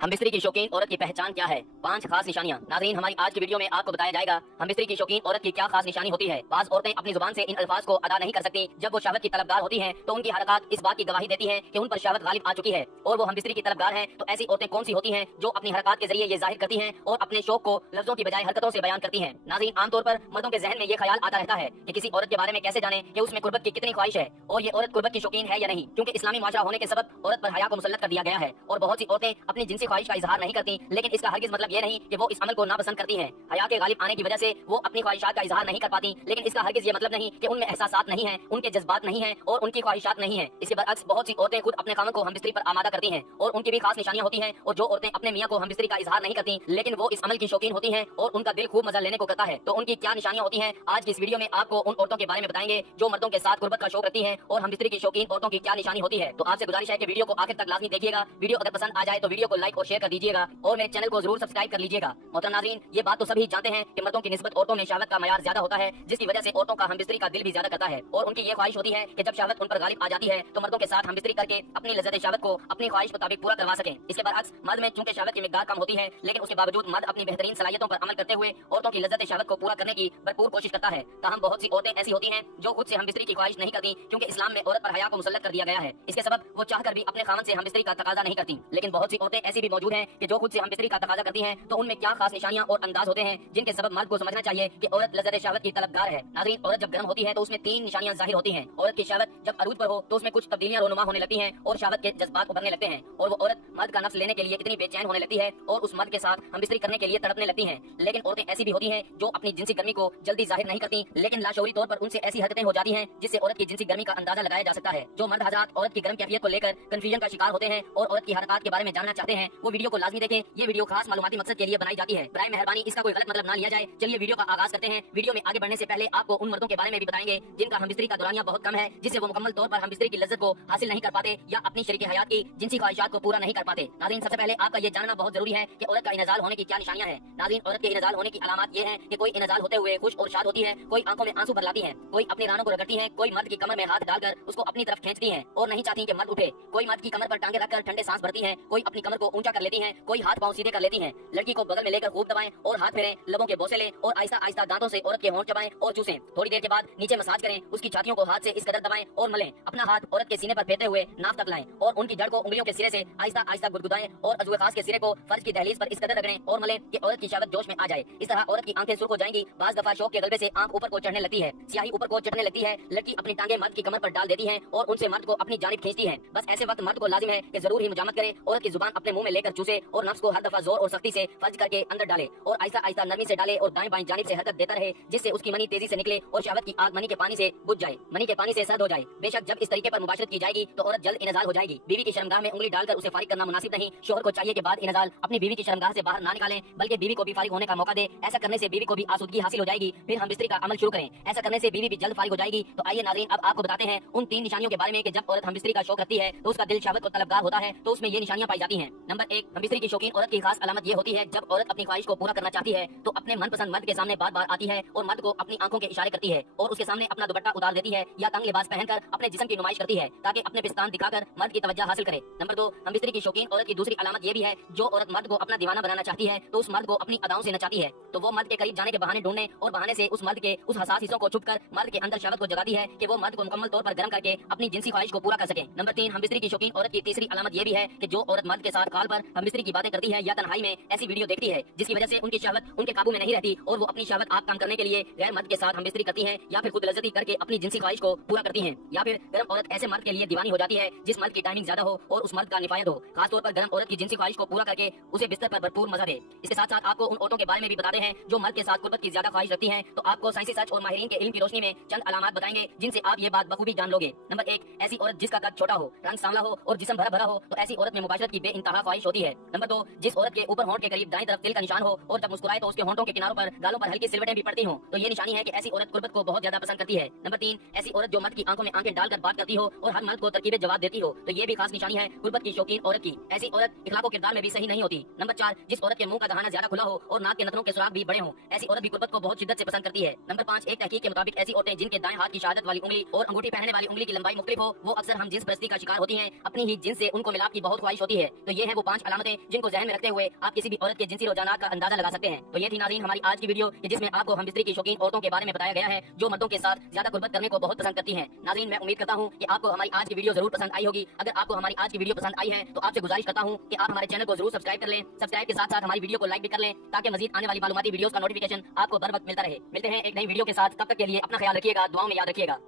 हम बिस्तरी की शौकीन औरत की पहचान क्या है? 5 खास निशानियां। नाज़रीन, हमारी आज की वीडियो में आपको बताया जाएगा हम बिस्तरी की शौकीन औरत की क्या खास निशानी होती है। बाज़ औरतें अपनी जुबान से इन अल्फाज को अदा नहीं कर सकती। जब वो शहवत की तलबगार होती हैं तो उनकी हरकत इस बात की गवाही देती हैं कि उन पर शहवत गालिब आ चुकी है और वो हम बिस्तरी की तलबगार हैं। तो ऐसी औरतें कौन सी होती हैं जो अपनी हरकत के जरिए ये जाहिर करती हैं और अपने शौक को लफ्जों की बजाय हरकतों से बयान करती हैं? नाज़रीन, आमतौर पर मर्दों के जहन में ये ख्याल आता रहता है कि किसी औरत के बारे में कैसे जाने कि उसमें कुर्बत की कितनी ख्वाहिश है और ये औरत कुर्बत की शौकीन है या नहीं, क्योंकि इस्लामी माशरा होने के सबब औरत पर हया को मुसल्लत कर दिया गया है और बहुत सी औरतें अपनी जिनसी ख्वाहिश का इजहार नहीं करती। लेकिन इसका हरगिज मतलब ये नहीं कि वो इस अमल को नापसंद करती हैं। हया के गालिब आने की वजह से वो अपनी ख्वाहिशात का इजहार नहीं कर पाती, लेकिन इसका हरगिज ये मतलब नहीं कि उनमें एहसासात नहीं है, उनके जज्बात नहीं है और उनकी ख्वाहिशात नहीं है। इसके बरअक्स बहुत सी औरतें खुद अपने कामों को हम बिस्तरी पर आमादा करती हैं और उनकी भी खास निशानियां होती हैं। और जो औरतें अपने मियां को हम बिस्तरी का इजहार नहीं करती लेकिन वो इस अमल की शौकीन होती हैं और उनका दिल खूब मजा लेने को करता है, तो उनकी क्या निशानियां होती हैं, आज की इस वीडियो में आपको उन औरतों के बारे में बताएंगे जो मर्दों के साथ कुर्बत का शौक रखती हैं और हम बिस्तरी की शौकीन औरतों की क्या निशानी होती है। तो आपसे गुजारिश है कि वीडियो को आखिर तक लाजमी देखिएगा। वीडियो अगर पसंद आ जाए तो वीडियो को लाइक और शेयर कर दीजिएगा और मेरे चैनल को जरूर सब्सक्राइब कर लीजिएगा। मोहतरम नाज़रीन, ये बात तो सभी जानते हैं कि मर्दों की निस्बत औरतों में शहवत का मयार ज्यादा होता है, जिसकी वजह से औरतों का हम बिस्तरी का दिल भी ज्यादा करता है और उनकी ये ख्वाहिश होती है कि जब शहवत उन पर गालिब आ जाती है तो मर्दों के साथ हम बिस्तरी करके अपनी लज्जत शहवत को अपनी ख्वाहिश मुताबिक पूरा करवा सकें। इसके बरअक्स मर्द में चूंकि शहवत की मिकदार कम होती है, लेकिन उसके बावजूद मर्द अपनी बेहतरीन सलाहियतों पर अमल करते हुए औरतों की लज्जत शहवत को पूरा करने की भरपूर कोशिश करता है। ताहम बहुत सी औरतें ऐसी होती हैं जो खुद से हम बिस्तरी की ख्वाहिश नहीं करती, क्योंकि इस्लाम में औरत पर हया को मुसल्लत कर दिया गया है। इसके सबब वो चाहकर भी अपने खामन से हम बिस्तरी का तकाजा नहीं करती। लेकिन बहुत सी औरतें ऐसी भी मौजूद हैं कि जो खुद से हम बिस्तरी का तकाजा करती हैं, तो उनमें क्या खास निशानियां और अंदाज होते हैं जिनके सबब मर्द को समझना चाहिए कि औरत लज्जत शहवत की तलबगार है। नाज़रीन, औरत जब गर्म होती है तो उसमें 3 निशानियां जाहिर होती हैं। औरत की शहवत जब अरूज पर हो तो उसमें कुछ तब्दीलियां रोनुमा होने लगती हैं और शहवत के जज्बात उभरने लगते हैं और वो औरत मर्द का नफ्स लेने के लिए कितनी बेचैन होने लगती है और उस मर्द के साथ हम बिस्तरी करने के लिए तड़पने लगती हैं। लेकिन औरतें ऐसी भी होती हैं जो अपनी जिनसी गर्मी को जल्दी जाहिर नहीं करती, लेकिन लाशौरी तौर पर उनसे ऐसी हरकतें हो जाती हैं जिससे औरत की जिनसी गर्मी का अंदाजा लगाया जा सकता है। जो मर्द हज़रात औरत की गर्म कैफियत को लेकर कंफ्यूजन का शिकार होते हैं और औरत की हरकत के बारे में जानना चाहते हैं, वो वीडियो को लाजमी देखें। ये वीडियो खास मालूमाती मकसद के लिए बनाई जाती है, बराए मेहरबानी इसका कोई गलत मतलब ना लिया जाए। चलिए वीडियो का आगाज करते हैं। वीडियो में आगे बढ़ने से पहले आपको उन मर्दों के बारे में भी बताएंगे जिनका हम बिस्तरी का दौरानिया बहुत कम है, जिससे वो मुकम्मल तौर पर हम बिस्तरी की लज्जत को हासिल नहीं कर पाते या अपनी शरीक हयात की जिनसी ख्वाहिशात को पूरा नहीं कर पाते। नाज़रीन, सबसे पहले आपका ये जानना बहुत जरूरी है कि औरत का इनजाल होने की क्या निशानियां हैं। नाज़रीन, औरत के इनजाल होने की अलामत ये है कि कोई इनजाल होते हुए खुश और शाद होती है, कोई आंखों में आंसू भर लाती है, कोई अपने रानों को रगड़ती है, कोई मर्द की कमर में हाथ डालकर उसको अपनी तरफ खींचती है और नहीं चाहती कि मर्द उठे, कोई मर्द की कमर पर टांगे रखकर ठंडे सांस भरती है, कोई अपनी कमर को ऊंचा कर लेती है, कोई हाथ पांव सीधे कर लेती है, लड़की को बगल में लेकर खूब दबाएं और हाथ फेरें, लबों के बोसे लें और आहिस्ता आहिस्ता दांतों से औरत के होंठ चबाएं और चूसें। थोड़ी देर के बाद नीचे मसाज करें, उसकी छातियों को हाथ से इस कदर दबाएं और मलें। अपना हाथ औरत के सीने पर फेरते हुए नाफ तक लाएं और उनकी जड़ को उंगलियों के सिरे से आहिस्ता आहिस्ता गुदगुदाएं और अज़्वे खास के सिरे को फर्ज की दहलीज पर इस कदर रगड़ें और मलें कि औरत की शहवत जोश में आ जाए। इस तरह औरत की आंखें सुर्ख हो जाएंगी। बाज़ दफा शौक के गलबे से आंख ऊपर को चढ़ने लगती है, स्याही ऊपर को चढ़ने लगती है, लड़की अपनी टांगे मर्द की कमर पर डाल देती है और उनसे मर्द को अपनी जानिब खींचती है। बस ऐसे वक्त मर्द को लाजिम है कि जरूर ही मुजामत करे, औरत की जुबान अपने मुंह में लेकर चूसे और नफ्स को हर दफा जोर और सख्ती से फर्ज करके अंदर डाले और आहिस्ता आहिस्ता नरमी से डाले और दाएं बाएं जानिब से हरकत देता रहे, जिससे उसकी मनी तेजी से निकले और शहवत की आग मनी के पानी से बुझ जाए, मनी के पानी से सर्द हो जाए। बेशक जब इस तरीके पर मुबाशरत की जाएगी तो औरत जल्द इनजाल हो जाएगी। बीवी की शर्मगाह में उंगली डालकर उसे फारिग करना मुनासिब नहीं। शोहर को चाहिए कि बाद इनजाल अपनी बीवी की शर्मगाह से बाहर ना निकालें, बल्कि बीवी को भी फारिग होने का मौका दे। ऐसा करने से बीवी को भी आसूदगी हासिल हो जाएगी, फिर हम बिस्तरी का अमल शुरू करें। ऐसा करने से बीवी भी जल्द फारिग हो जाएगी। तो आइए नाज़रीन, अब आपको बताते हैं उन 3 निशानियों के बारे में कि जब औरत हम बिस्तरी का शौक रखती है तो उसका दिल शहवत को तलबगार होता है। तो उसमें ये निशानियां पाई जाती हैं। नंबर 1, हम बिस्तरी की शौकीन औरत की खास अलामत ये होती है जब औरत अपनी ख्वाहिश को पूरा करना चाहती है तो अपने मनपसंद मर्द के सामने बार बार आती है और मर्द को अपनी आंखों के इशारे करती है और उसके सामने अपना दुपट्टा उतार देती है या तंग लिबास पहनकर अपने जिस्म की नुमाइश करती है ताकि अपने पिस्तान दिखाकर मर्द की तवज्जो हासिल करे। नंबर 2, हम बिस्तरी की शौकीन औरत की दूसरी अलामत ये भी है जो औरत मर्द को अपना दीवाना बनाना चाहती है तो उस मर्द को अपनी अदाओं से नचाती है, तो वो मर्द के करीब जाने के बहाने ढूंढने और बहाने से उस मर्द के उस हसास हिस्सों को छुपकर मर्द के अंदर शहवत को जगाती है कि वो मर्द को मुकम्मल तौर पर गर्म करके अपनी जिनसी ख्वाहिश को पूरा कर सके। नंबर 3, हम बिस्तरी की शौकीन औरत की तीसरी अलामत ये भी है कि जो औरत मर्द के साथ कॉल पर हम बिस्तरी की बातें करती है या तन्हाई में ऐसी वीडियो देखती है जिसकी वजह से उनकी शहवत उनके काबू में नहीं रहती और वो अपनी शहवत आप काम करने के लिए गैर मर्द के साथ हम बिस्तरी करती है या फिर खुद लज्जती करके अपनी जिनसी ख्वाहिश को पूरा करती है। या फिर गर्म औरत ऐसे मर्द के लिए दीवानी हो जाती है जिस मर्द की टाइमिंग ज्यादा हो और उस मर्द का निफायत हो, खासतौर पर गर्म औरत की जिनसी ख्वाहिश को पूरा करके उसे बिस्तर पर भरपूर मजा दे। इसके साथ साथ आपको उन औरतों के बारे में भी बताते हैं जो मर्द के साथ कुर्बत की ज्यादा ख्वाहिश रखती हैं। तो आपको साइंसी सच और माहिरीन के इल्म की रोशनी में चंद अलामत बताएंगे जिनसे आप ये बात बखूबी जान लोगे। नंबर 1, ऐसी औरत जिसका कद छोटा हो, रंग सांवला हो और जिस्म भरा भरा हो तो ऐसी औरत में मुबाशरत की बेइंतहा ख्वाहिश होती है। नंबर 2, जिस औरत के ऊपर होंठ के करीब दाएं तरफ तिल का निशान हो और जब मुस्कुराए तो उसके होंठों के किनारों पर गालों पर हल्की सिलवटें भी पड़ती हो तो ये निशानी है कि ऐसी औरत कुर्बत को बहुत ज्यादा पसंद करती है। नंबर 3, ऐसी औरत जो मर्द की आंखों में आंखें डालकर बात करती हो और हर मर्द को तरकीबें जवाब देती हो तो ये भी खास निशानी है कुर्बत की शौकीन औरत की। ऐसी औरत इखलाक और किरदार में भी सही नहीं होती। नंबर 4, जिस औरत के मुंह का दहाना ज्यादा खुला हो और नाक के नथनों के सुराख भी बड़े हो ऐसी औरत भी कुर्बत को बहुत शिद्दत से पसंद करती है। नंबर 5, एक तहकीक के मुताबिक ऐसी औरतें जिनके दाएं हाथ की शहादत वाली उंगली और अंगूठी पहनने वाली उंगली की लंबाई मुख्तलिफ हो वो अक्सर हम जिन्स परस्ती का शिकार होती हैं। अपनी ही जिन्स से उनको मिलाप की बहुत ख्वाहिश होती है। तो ये है वो 5 علامتیں जिनको जहन में रखते हुए आप किसी भी औरत के जिनसी रुझानात का अंदाजा लगा सकते हैं। तो ये थी नाज़रीन हमारी आज की वीडियो कि जिसमें आपको हम बिस्तरी की शौकीन औरतों के बारे में बताया गया है जो मर्दों के साथ ज्यादा कुर्बत करने को बहुत पसंद करती हैं। नाज़रीन मैं उम्मीद करता हूँ कि आपको हमारी आज की वीडियो जरूर पसंद आई होगी। अगर आपको हमारी आज की वीडियो पसंद आई है तो आपसे गुजारिश करता हूँ कि आप हमारे चैनल को जरूर सब्सक्राइब कर लें। सब्सक्राइब के साथ साथ हमारी वीडियो को लाइक भी कर लें ताकि मजीद आने वाली मालूमाती वीडियोस का नोटिफिकेशन आपको बर वक्त मिलता रहे। मिलते हैं एक नई वीडियो के साथ, तब तक के लिए अपना ख्याल रखिएगा, दुआओं में याद रखिएगा।